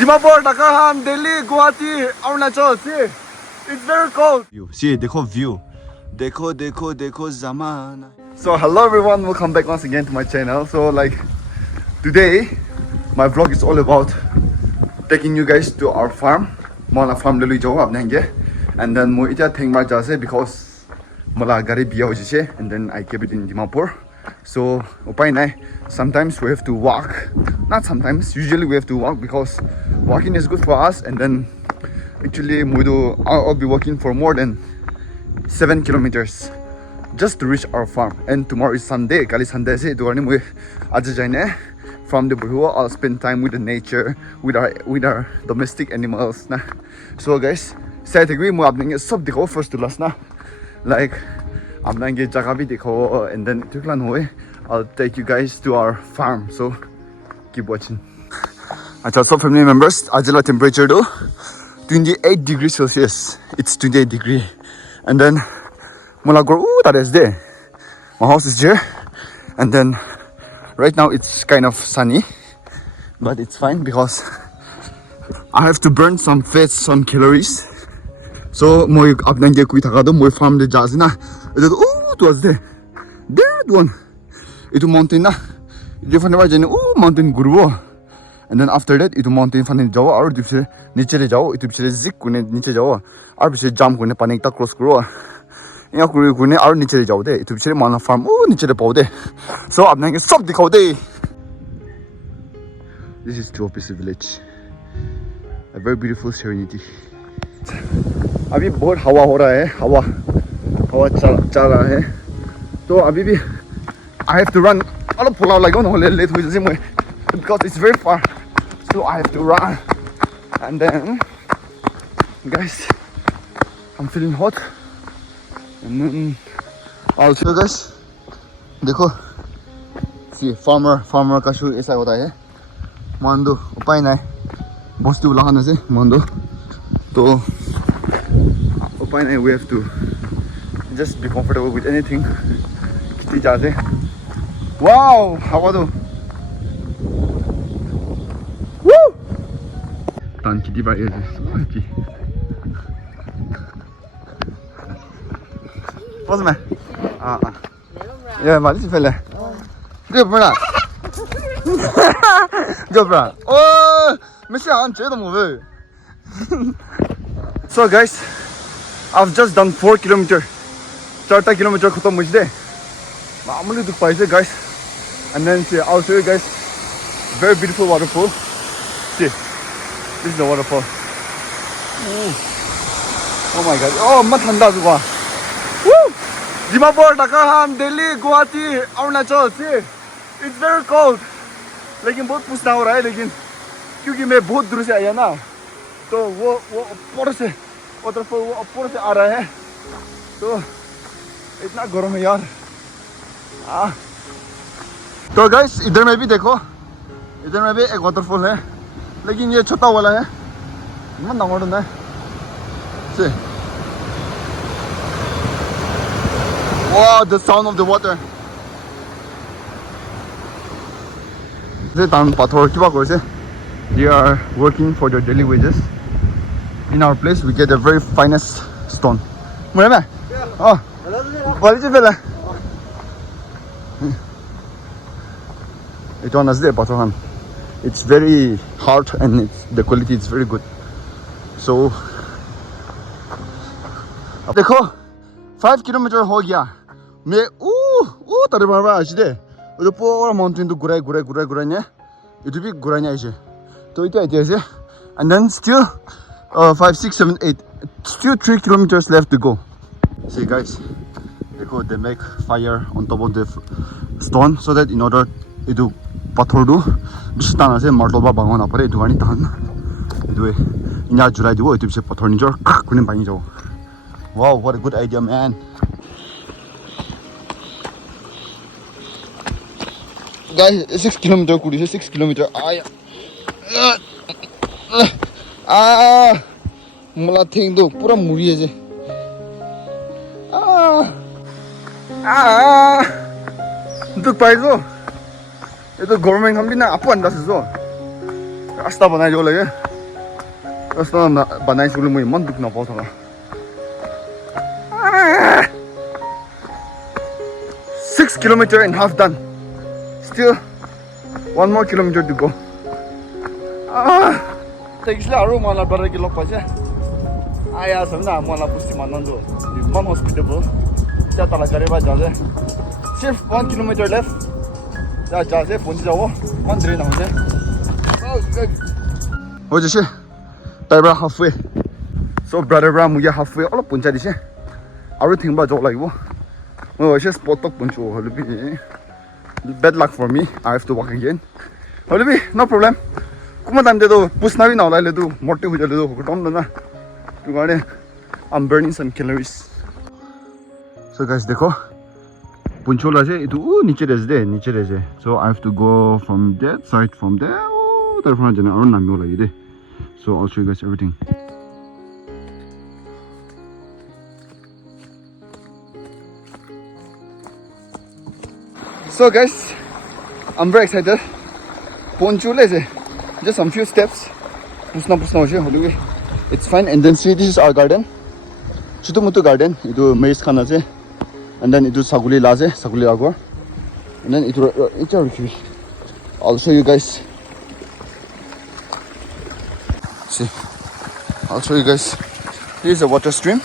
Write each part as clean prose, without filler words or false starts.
Dimapur, Dhaka, Delhi, Guwahati, Arunachal. See, it's very cold. See, dekho view. Dekho zaman. So hello everyone, welcome back once again to my channel. So like today, my vlog is all about taking you guys to our farm. Mala farm lelu jo apnenge. And then mo ita thing ma jase because mala gari biya hoje and then I keep it in Dimapur. So upay nai. Sometimes we have to walk. Not sometimes, usually we have to walk because walking is good for us. And then actually I'll be walking for more than 7 kilometers just to reach our farm. And tomorrow is Sunday. Kali Sunday se to ani moi aaj jaine from the Buhua. I'll spend time with the nature, with our domestic animals na. So guys, say agree mo apnenge sab dikho first to last na. Like apnenge jaga bhi dikho and then tuklan hoye I'll take you guys to our farm. So keep watching. Acha, so family members, ajala temperature do 28 degrees Celsius. It's 28 degree. And then Mulagor, that is there. My house is here. And then right now it's kind of sunny, but it's fine because I have to burn some fats, some calories. So moi apnenge kui thaka do moi farm de jazina. It was there. That one. Itu mountain na. Itu fane ba jane mountain gurbo. And then after that itu mountain fane jawa aru dipse niche le jao itu pise zik kune niche jawa aru pise jump kune pani ta cross kuro ya kune aru niche le jao de itu pise mana farm niche le pau de. So apnenge sab dikhau de. This is Tuopisi village, a very beautiful serenity. अभी बहुत हवा हो रहा है, हवा चल रहा है. तो अभी भी I have to run. I'll pull out like oh no, late with the same way because it's very far. So I have to run. And then, guys, I'm feeling hot. And then I'll show you guys. देखो, see farmer का शू ऐसा होता है. मांडो उपाय नहीं. बस्तु लगाने से मांडो. तो उपाय नहीं. We have to just be comfortable with anything. कितनी जाते. Wow, हवा दो. Woo! Tan कितनी बार ऐसे की. What's my? Yeah, मालिक पहले. Good bro. Good bro. Oh, mister आन चेतो मुझे. So guys, I've just done 4 kilometers. 4 kilometers खत्म मुझे दे. मामूली दुख पाई से guys. And then see, I'll show you guys very beautiful waterfall. See, this is the waterfall. Ooh. Oh my god. Oh, mat thanda जुगा. Woo! Dimapur, Dhaka, Delhi, Guwahati, Arunachal. See, it's very cold. लेकिन बहुत पूछना हो रहा है लेकिन क्योंकि मैं बहुत दूर से आया ना तो वो ऊपर से waterfall वो ऊपर से आ रहा है तो इतना गर्म है यार. तो गाइस इधर में भी देखो, इधर में भी एक वाटरफॉल है लेकिन ये छोटा वाला है. इतना नंबर है. See, wow, the sound of the water. They are working for their daily wages. In our place, we get the very finest stone. Oh, what did you feel? It was there, Patohan. It's very hard and the quality is very good. So, देखो 5 kilometers हो गया. मैं तारे बाबा आज दे. उधर पूरा mountain तो गुराई ने. इधर भी गुराई नहीं है. तो इतना ऐसे. And then still 5, 6, 7, 8. Still 3 kilometers left to go. See guys, देखो they make fire on top of the stone so that in order itu pathor do bisa tanah se martel ba bangun apa itu ani tahan. Itu inya jurai do itu bisa pathor nijor kuning pani jauh. Wow, what a good idea, man. Guys, 6 kilometer kudi 6 kilometer. Mula thing do pura muri aja. Untuk paiso. Itu government kami na apa anda sesuatu. रास्ता बनाइदियो लगे रास्ता बनाइसकेले म मन दुख्न पाउँछ होला 6.5 km done. Still 1 more kilometer to go. Actually, I don't want to go to the hospital. I asked them that I want to push him on the hospital. Just like that, just 1 kilometer left. Just punch jawo. 1 drain now. Oh, just Tara halfway. So brother, I'm halfway. All punch this. Everything about job like wo. Oh, just spot up punch. Bad luck for me. I have to walk again. No problem. Kuma time do push na now like do morte ho jale do tom na to gane I'm burning some calories. So guys dekho punchola je itu niche rese so I have to go from that side from there there from jana aru namyo lagi de so I'll show you guys everything. So guys, I'm very excited. Ponchule is just some few steps. It's fine. And then see, this is our garden. Chutumutu garden. Itu maize khana je. And then itu saguli laje, saguli agor. And then itu I'll show you guys. See, I'll show you guys. This is a water stream.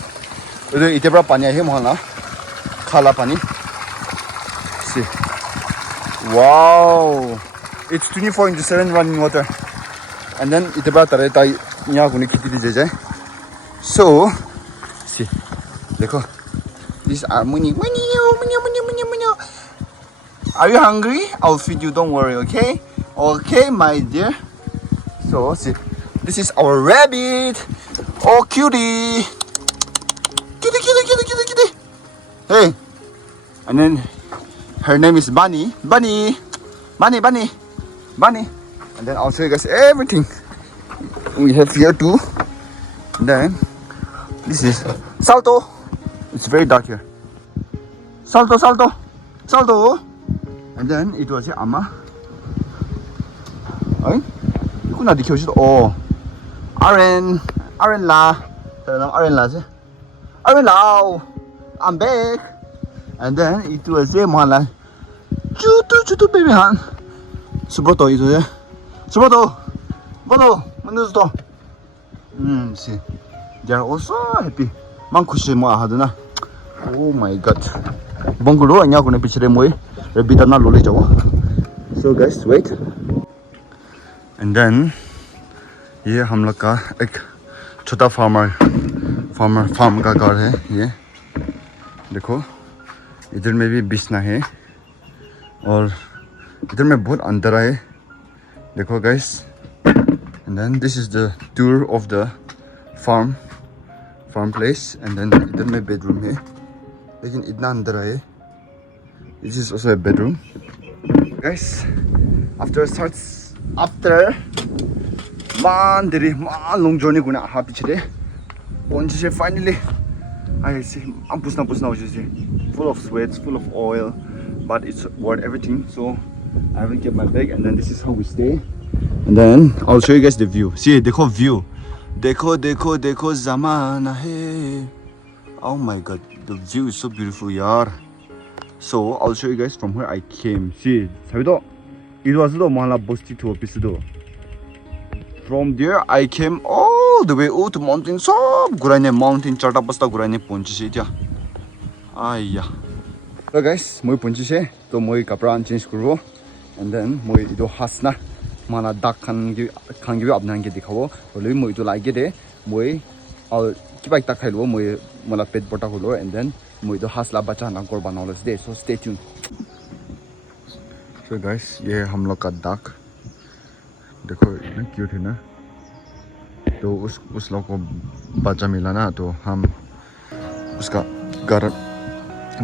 Itu itebra pani ahe mohana. Khala pani. See. Wow. It's 24/7 running water. And then it's about to so see these are money. Are you hungry? I'll feed you, don't worry, okay? Okay, my dear. So see, this is our rabbit. Oh, cutie. Kitty. Hey. And then her name is Bunny. And then I'll show you guys everything we have here too. And then this is Salto. It's very dark here. Salto. And then it was Ama. You could not shoot. Oh, Aren La. Aren Lao. I'm back. And then it was a Mala. Chutu baby han. Subroto itu ya. Subroto. Menuso. See. They are also happy. Mang khushi mo ahaduna. Oh my god. Banggulo anya ko na pichre moi. Rebita na lole jawo. So guys, wait. And then ये हम लोग का एक छोटा farm का घर है ये देखो इधर में भी बिछना है और इधर में बहुत अंधेरा है देखो guys. And then this is the tour of the farm place. And then इधर में bedroom है लेकिन इतना अंधेरा है. This is also a bedroom guys. After man long journey guna happy today. Finally I see I'm pusna full of sweats, full of oil, but it's worth everything. So I haven't kept my bag. And then this is how we stay. And then I'll show you guys the view. See, dekho view. Dekho zamana hai. Oh my god, the view is so beautiful, yaar. So I'll show you guys from where I came. See, sabido it was the mala bosti to episode. From there I came all the way out to mountain. So gurane mountain charta pasta gurane ponchi se dia. Ayya. So guys, moi ponchi se to moi kapra change kuro. And then moi ido hasna mana dak khan gi apna ge dikhabo. Hole moi ido lage de moi al kiba ta khailo moi mala pet bota holo. And then moi ido hasla bacha na kor banawles de. So stay tuned. So guys, ये हम लोग का duck देखो इतना cute है ना. तो उस लोग को बच्चा मिला ना तो हम उसका घर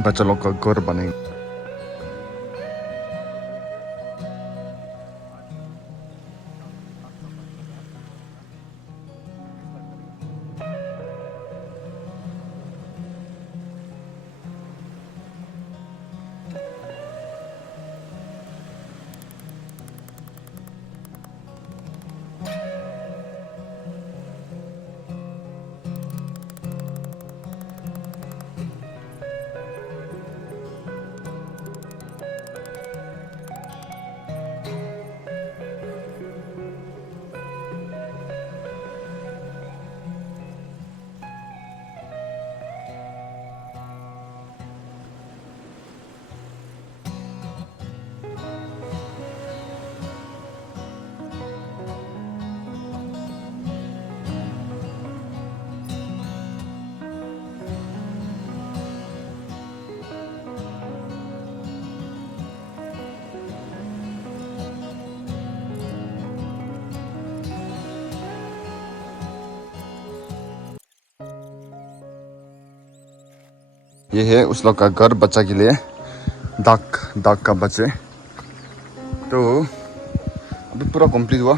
बच्चा लोग का घर बनेंगे. ये है उस लोग का घर बच्चा के लिए डाक का बच्चे तो अभी पूरा कंप्लीट हुआ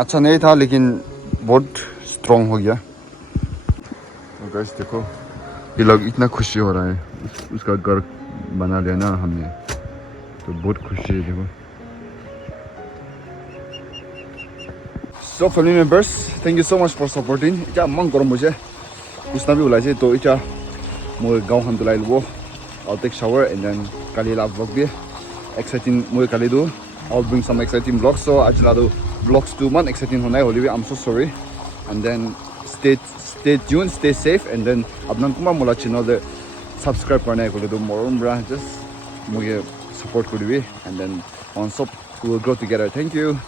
अच्छा नहीं था लेकिन बहुत स्ट्रॉन्ग हो गया तो गाइस देखो ये लोग इतना खुशी हो रहा है उसका घर बना लिया ना हमने तो बहुत खुशी है देखो So family members, thank you so much for supporting. Ita mang gorom boje. Usna bi ulai je to ita moi gaon han dulai luo. I'll take shower and then kali la vlog bi. Exciting moi kali do. I'll bring some exciting vlogs. So ajla do vlogs 2 month exciting honai holi bi. I'm so sorry. And then stay tuned, stay safe and then apnan kuma mola channel de subscribe karna hai kole do morom bra just moi support kori bi and then on top we will grow together. Thank you.